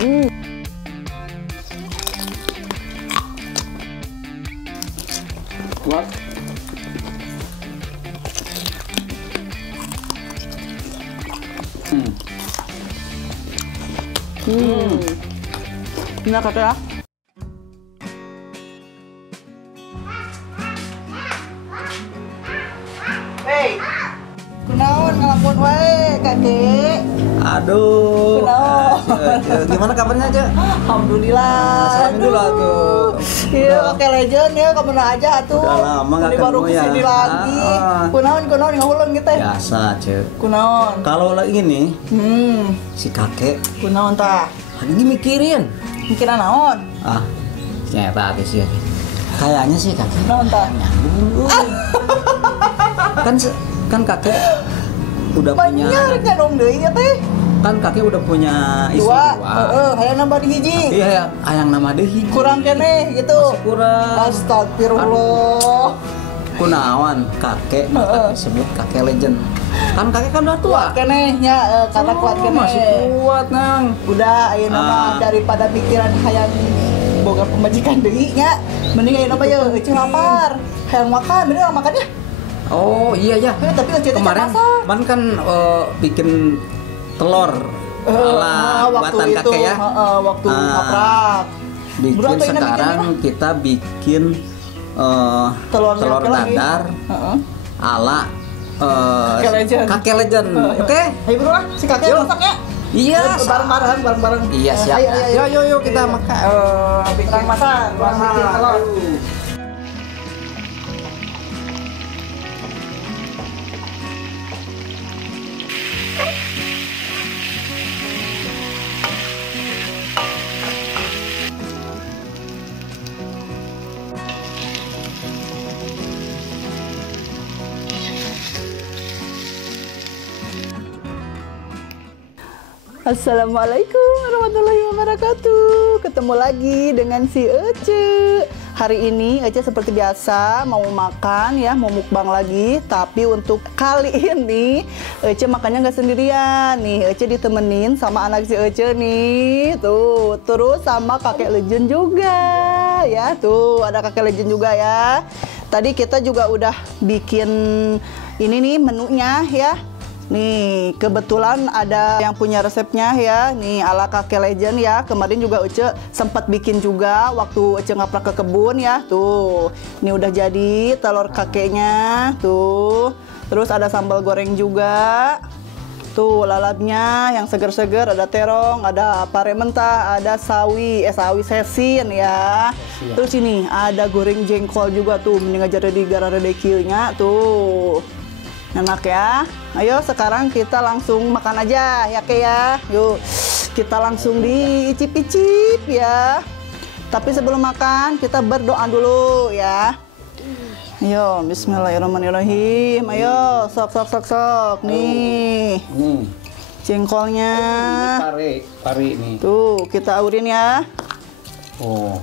Kuat. Ini kakek ya. Hei, kunaon ngelamun wae kakek. Aduh. Kunaon? Gimana kabarnya, Cek? Alhamdulillah. Salamin dulu atuh. Iya, kakek legend ya, kemana aja atuh. Udah lama nggak Ini baru ketemu ya. kesini lagi. Kunaon ngahulun gitu. Biasa, Cek. Kunaon? Kalau lagi ini, Hmm, si kakek kunaon tah? lagi mikirin. Mikiran naon? Ah, ternyata hati sih. Kayaknya sih kakek. Naon tah? Kan kakek udah punya. Banyak kan dong deui ya teh. Kan kakek udah punya istri Dua. dua. Hayang nambah di hiji. Iya, ayang nama deh hiji. Kurang keneh gitu. Masih kurang. Astagfirullah. Kunawan kakek disebut kakek legend. Kan kakek kan udah tua. Kuat keneh nya karena kuat keneh. Masih kuat, Nang. Udah ayeuna mah daripada pikiran hayang boga pemajikan deui nya, mending ayeuna mah ya eueuh lapar. Hayang makan, bener makan ya. Oh iya ya. Tapi eueuh Kemarin kan bikin telur ala buatan kakek ya. Waktu ngaprak. Bikin Berapa ini sekarang bikinnya? kita bikin telur dadar ala Kakek legend. kakek legend. Oke? Ayo bro lah, si kakek Yuk. masak ya. Iya. Bareng-bareng. Iya siap. Ayo. Yuk kita makan. Bikin masak, bikin telur. Assalamualaikum warahmatullahi wabarakatuh. Ketemu lagi dengan si Ece. Hari ini Ece seperti biasa mau makan ya, mau mukbang lagi. Tapi untuk kali ini Ece makannya nggak sendirian nih. Ece ditemenin sama anak si Ece nih. Tuh, terus sama kakek legend juga ya. Tuh, ada kakek legend juga ya. Tadi kita juga udah bikin ini nih menunya ya. Nih, kebetulan ada yang punya resepnya ya. Nih, ala kakek legend ya. Kemarin juga Ece sempat bikin juga waktu Ece ngaprak ke kebun ya. Tuh, ini udah jadi telur kakeknya. Tuh, terus ada sambal goreng juga. Tuh, lalapnya yang seger-seger, ada terong, ada pare mentah, ada sawi sesin ya. Terus ini ada goreng jengkol juga tuh. Mending aja di gararedekinya tuh. Enak ya. Ayo sekarang kita langsung makan aja ya Kek ya. Yuk kita langsung diicip-icip ya. Tapi sebelum makan kita berdoa dulu ya. Ayo bismillahirrahmanirrahim. Ayo sok. Nih jengkolnya. Pari nih. Tuh kita aurin ya. Oh.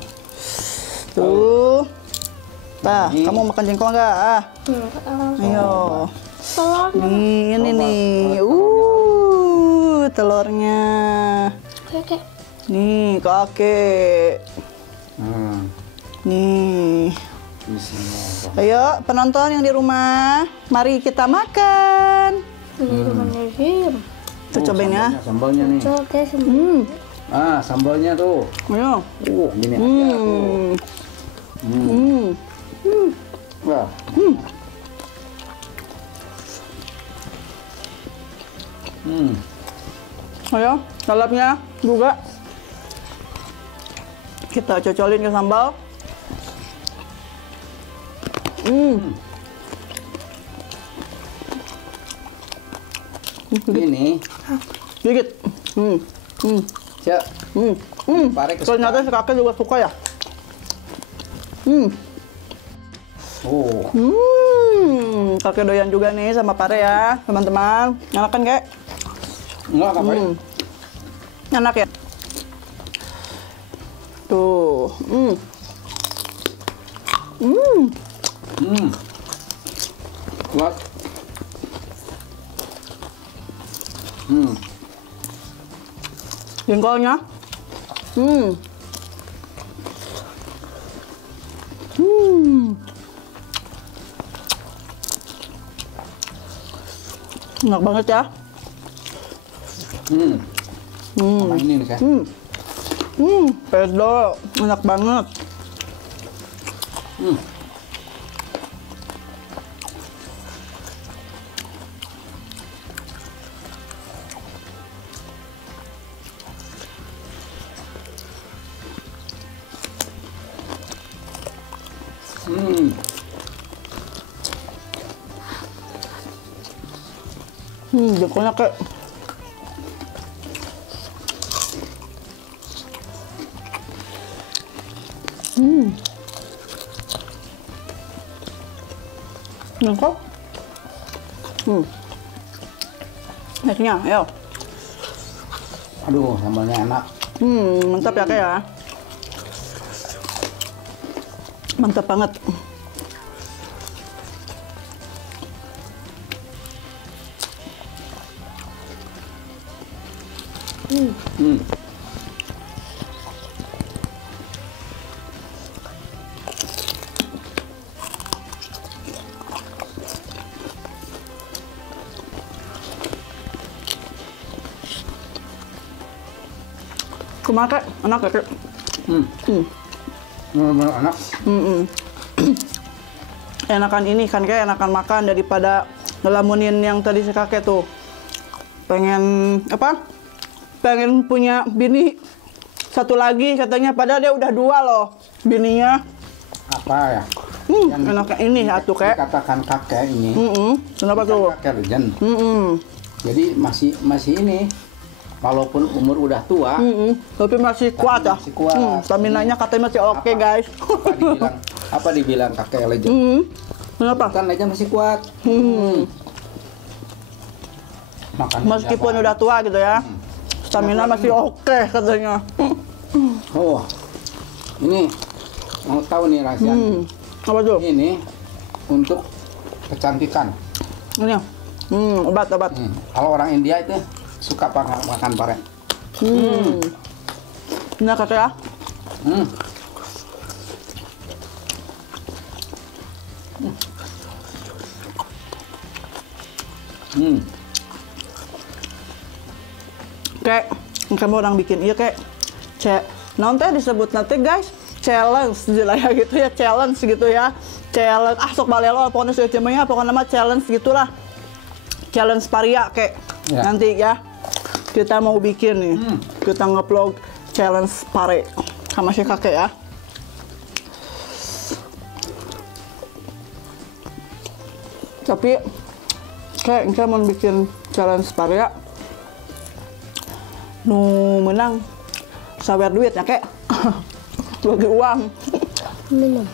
Tuh. Nah, kamu makan jengkol nggak? Ayo. Nih, ini nih. Telurnya. Nih, kakek. Nih. Ayo, penonton yang di rumah, mari kita makan. Tuh cobain ya. Sambalnya nih. Sambalnya tuh. Ayo. Gini aja tuh. Wah. Ayo, lalapnya juga kita cocolin ke sambal. Ini. Dikit. Cek. Pare kesukaan. Ternyata si kakek juga suka ya. Kakek doyan juga nih sama pare ya, teman-teman. Enak kan, Kek? Enggak apa-apa. Enak ya? Tuh. Kuat. Jengkolnya Hmm. Hmm. Enak banget ya. Sama ini nih saya. Pedo, enak banget. Jengkolnya kayak jengkol. Naiknya, ayo. Aduh, sambalnya enak. Mantap ya kayak ya. Mantap banget. Kumaha Kak? Enak ya Kak? Benar-benar enak. Enakan ini kan kayak enakan makan daripada ngelamunin yang tadi si kakek tuh. Pengen apa? Pengen punya bini satu lagi katanya, padahal dia udah 2 loh bininya. Apa ya? Enakan ini satu kayak. Katakan kakek ini. Kenapa tuh? Kakek legend. Jadi masih ini. Walaupun umur udah tua, tapi masih kuat ya. Masih kuat. Staminanya katanya masih oke guys. Apa dibilang kakek legend? Kenapa? Kan legend masih kuat. Meskipun udah tua gitu ya, stamina masih oke katanya. Oh, ini mau tahu nih rahasia. Apa tuh? Ini untuk kecantikan. Ini ya? Obat-obat. Kalau orang India itu suka makan pare. Nah kakek ya? Kayak kamu orang bikin iya kayak nanti disebut nanti guys challenge ya gitu ya, challenge gitu ya, challenge sok balelo pokoknya sudah jamnya pokoknya nama challenge gitulah, challenge paria kayak nanti ya kita mau bikin nih, kita nge-vlog challenge pare sama si kakek ya. Tapi kayak kita mau bikin challenge paria nu menang sawer duit ya kek bagi uang Minum.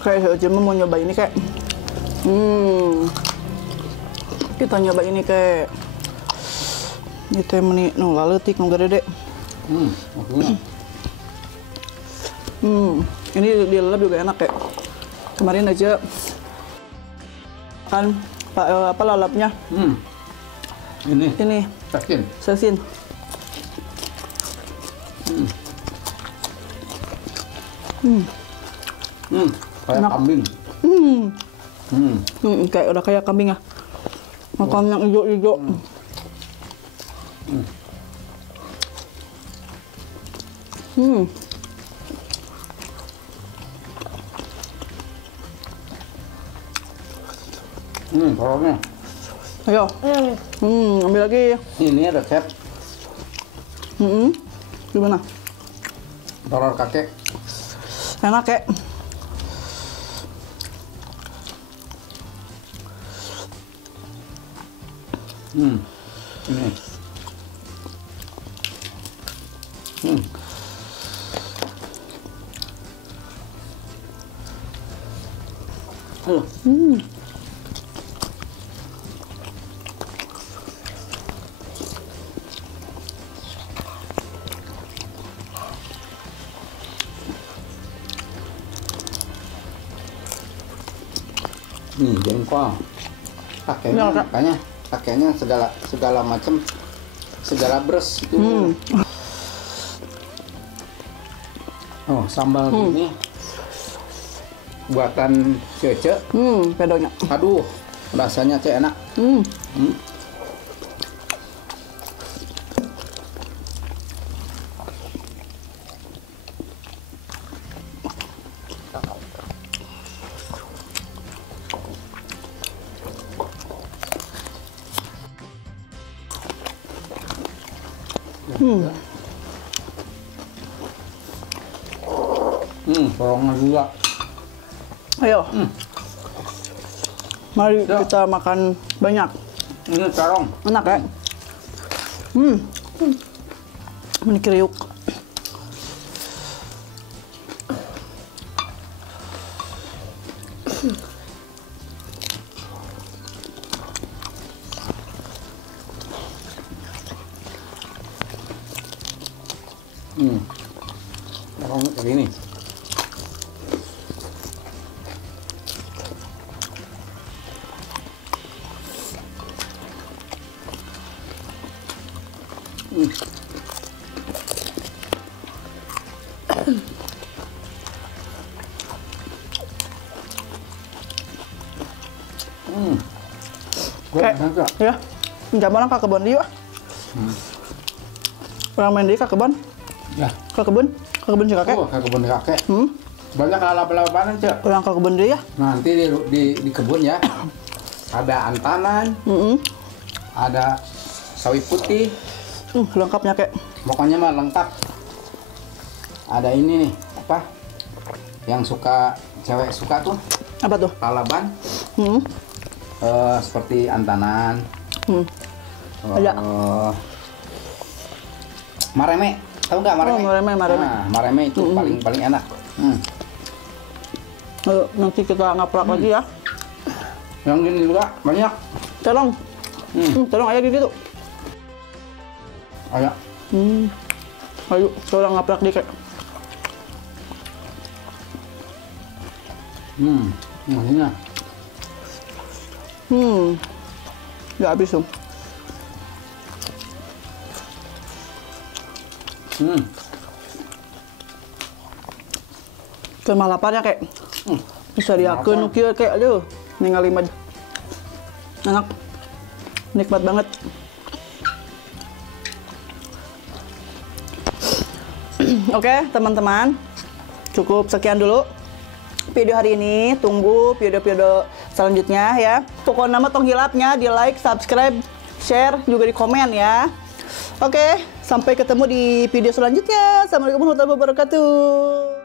Kayak Jema mau nyoba ini kek. Kita nyoba ini kek. Itu yang meni nu laletik nu gede. Ini dilelap juga enak kayak. Kemarin aja kan apa lalapnya? Ini. Sesin. Kayak kambing. Kayak udah kayak kambing ya. Makan yang hijau-hijau. Kolornya. Ayo. Ambil lagi. Ini resep Gimana? telur kakek. Enak kek. Ini. Nih jengkol. Ya, Pakainya segala macam, segala beres itu. Oh, sambal ini buatan Cece. Pedonya. Aduh, rasanya enak. Porongan juga. Ayo. Mari kita makan banyak. Ini terong. Enak ya? Ini kriuk. Terong kayak gini. Ya, nggak mau ke kebun dia. Orang main di ke kebun. Ya. Ke kebun si kakek. Oh, ke kebun kakek. Banyak laba-labanan, Cek. Orang ke kebun dia. Nanti di kebun ya. Ada antanan. Ada sawi putih. Lengkapnya kek. Pokoknya mah lengkap. Ada ini nih, apa? Yang cewek suka tuh. Apa tuh? Lalaban. Seperti antanan. Ada. Mareme. Tahu nggak mareme? Oh, mareme. Nah, mareme itu paling enak. Nanti kita ngaprak lagi ya. Yang ini juga banyak. Terong. Terong aja di situ. Ayo. Ayo, kita ngaprak dikit. Masihnya. Nggak habis tuh. Cuma laparnya kayak bisa diakun kieu kayak aduh ningali mah enak, nikmat banget. Oke teman-teman, cukup sekian dulu video hari ini. Tunggu video-video selanjutnya ya. Pokoknya nama tong hilapnya di like, subscribe, share, juga di komen ya. Oke, sampai ketemu di video selanjutnya. Assalamualaikum warahmatullahi wabarakatuh.